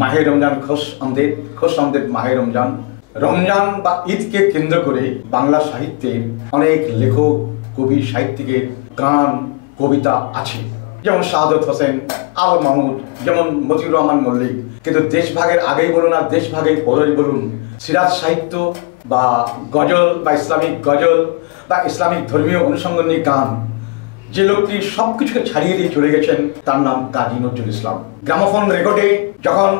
মাহে রমজান খোশ আমদেদ মাহে রমজান। রমজান বা ঈদকে কেন্দ্র করে বাংলা সাহিত্যের অনেক লেখক, কবি, সাহিত্যিকের গান, কবিতা আছে, যেমন শাহাদত হোসেন, আল মাহমুদ, যেমন মতিউর রহমান মল্লিক। কিন্তু দেশভাগের আগেই বলুন আর দেশভাগের পরেই বলুন, সিরাজ সাহিত্য বা গজল বা ইসলামিক গজল বা ইসলামিক ধর্মীয় অনুষঙ্গনিক গান, যে লোকটি সব কিছুকে ছাড়িয়ে দিয়ে চলে গেছেন, তার নাম কাজী নজরুল ইসলাম। গ্রামোফোন রেকর্ডে যখন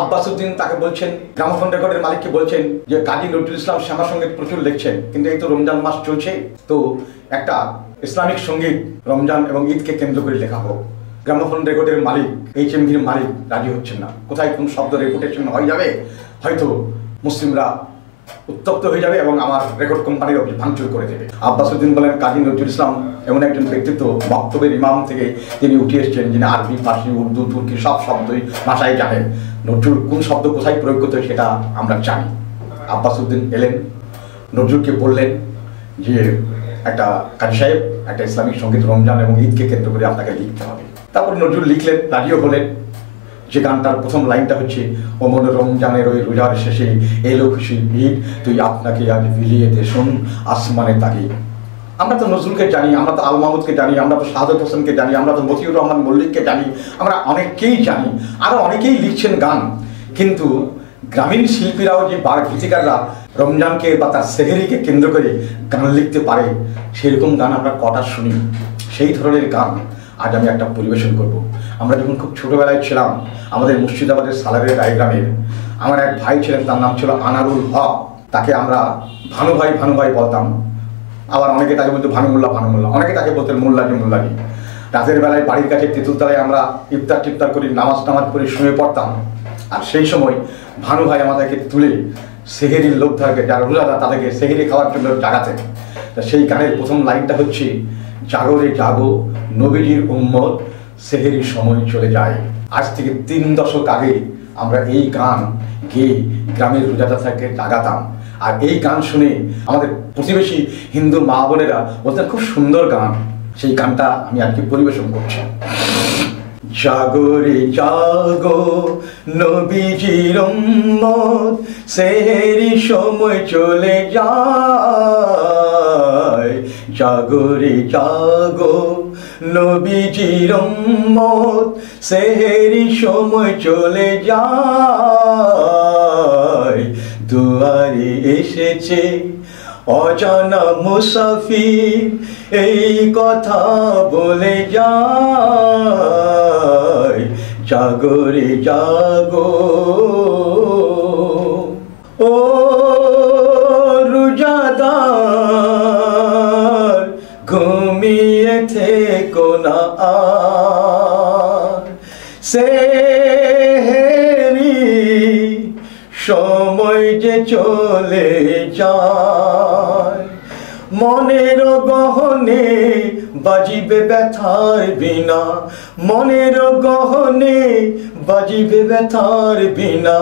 আব্বাসউদ্দিন তাকে বলছেন, গ্রামোফোন রেকর্ডের মালিককে বলছেন যে কাজী নজরুল ইসলাম শ্যামা সঙ্গীত প্রচুর লিখছেন, কিন্তু এই তো রমজান মাস চলছে, তো একটা ইসলামিক সঙ্গীত রমজান এবং ঈদকে কেন্দ্র করে লেখা হোক। গ্রামোফোন রেকর্ডের মালিক, HMVর মালিক রাজি হচ্ছেন না। কোথায় কোন শব্দ রেপুটেশন হয়ে যাবে, হয়তো মুসলিমরা উত্তপ্ত হয়ে যাবে এবং আমার রেকর্ড কোম্পানির অফিস ভাঙচুর করে দেবে। আব্বাসউদ্দিন বলেন কাজী নজরুল ইসলাম এমন একজন ব্যক্তিত্ব, বক্তব্যের ইমাম থেকে তিনি উঠে এসেছেন, যিনি আরবি, ফার্সি, উর্দু, তুর্কি সব শব্দই ভাষায় জানেন। নজরুল কোন শব্দ কোথায় প্রয়োগ করতে হয় সেটা আমরা জানি। আব্বাসউদ্দিন এলেন, নজরুলকে বললেন যে একটা কাজী সাহেব, একটা ইসলামিক সঙ্গীত রমজান এবং ঈদকে কেন্দ্র করে আপনাকে লিখতে হবে। তারপর নজরুল লিখলেন, রাজিও হলেন। যে গানটার প্রথম লাইনটা হচ্ছে, অমন রমজানের ওই রোজার শেষে এলো খুশির ঈদ, তুই আপনাকে আজ বিলিয়ে দে শোন আসমানে তাকে। আমরা তো নজরুলকে জানি, আমরা তো আল মাহমুদকে জানি, আমরা তো শাহাদত হোসেনকে জানি, আমরা তো মতিউর রহমান মল্লিককে জানি, আমরা অনেককেই জানি, আরও অনেকেই লিখছেন গান। কিন্তু গ্রামীণ শিল্পীরাও যে বার গীতিকাররা রমজানকে বা তার সেহেরিকে কেন্দ্র করে গান লিখতে পারে, সেরকম গান আমরা কটা শুনি? সেই ধরনের গান আজ আমি একটা পরিবেশন করব। আমরা যখন খুব ছোটোবেলায় ছিলাম, আমাদের মুর্শিদাবাদের সালারের রায়গ্রামের আমার এক ভাই ছিলেন, তার নাম ছিল আনারুল হক। তাকে আমরা ভানু ভাই বলতাম। আবার অনেকে তাকে বলতো ভানুমুল্লা, অনেকে তাকে বলতেন মোল্লাজি। রাতের বেলায় বাড়ির কাছে তেঁতুলতলায় আমরা ইফতার করি, নামাজ করে শুয়ে পড়তাম। আর সেই সময় ভানু ভাই আমাদেরকে তুলে সেহেরির লোকধারকে, যারা রোজাদার তাদেরকে সেহেরি খাওয়ার জন্য জাগাতেন। তা সেই গানের প্রথম লাইনটা হচ্ছে, জাগো রে জাগো নবীজির উম্মত, সেহেরির সময় চলে যায়। আজ থেকে 3 দশক আগে আমরা এই গান গেয়ে গ্রামের রোজাদারকে জাগাতাম। আর এই গান শুনে আমাদের প্রতিবেশী হিন্দু মা বোনেরা বলতেন খুব সুন্দর গান। সেই গানটা আমি আজকে পরিবেশন করছি। জাগো রে জাগো নবীজির উম্মত, সেহেরি সময় চলে যায়। জাগো রে জাগো নবীজির উম্মত, সেহেরি সময় চলে যায়। দুয়ারে এসেছে অজানা মুসাফির, এই কথা বলে যায়। জাগো রে জাগো ও রোজাদার, ঘুমিয়ে থেকো না আর। সেহেরি সময় যে চলে যায়, মনের গহনে বাজিবে ব্যথার বিনা, মনের গহনে বাজিবে ব্যথার বিনা,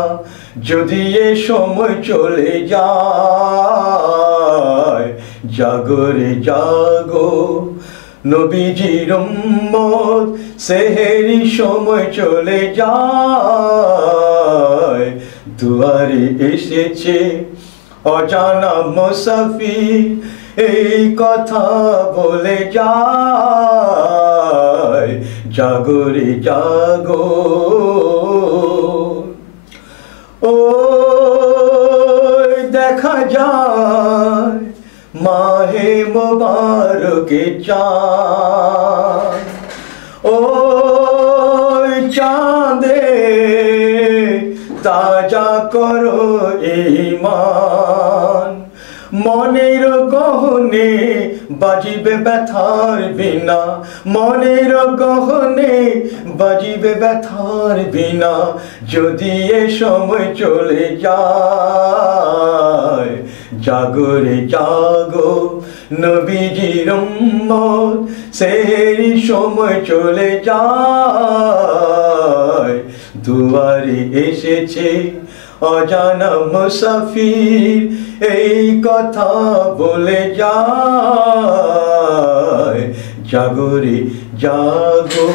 যদি এ সময় চলে যায়। জাগো রে জাগো নবীজির উম্মত, সেহেরি সময় চলে যায়। দুয়ারে এসেছে অজানা মুসাফির, এই কথা বলে যায়। জাগো রে জাগো ও দেখা যায় মাহে মোবারকে চাঁদ, ও চাঁদে তাজা করো ঈমান। মনের গহনে বাজিবে ব্যথার বিনা, মনের গহনে বাজিবে ব্যথার বিনা, যদি এ সময় চলে যায়। জাগো রে জাগো নবীজির উম্মত, সেহেরি সময় চলে যায়। দুয়ারে এসেছে অজানা মুসাফির, এই কথা বলে যায়। জাগো রে জাগো।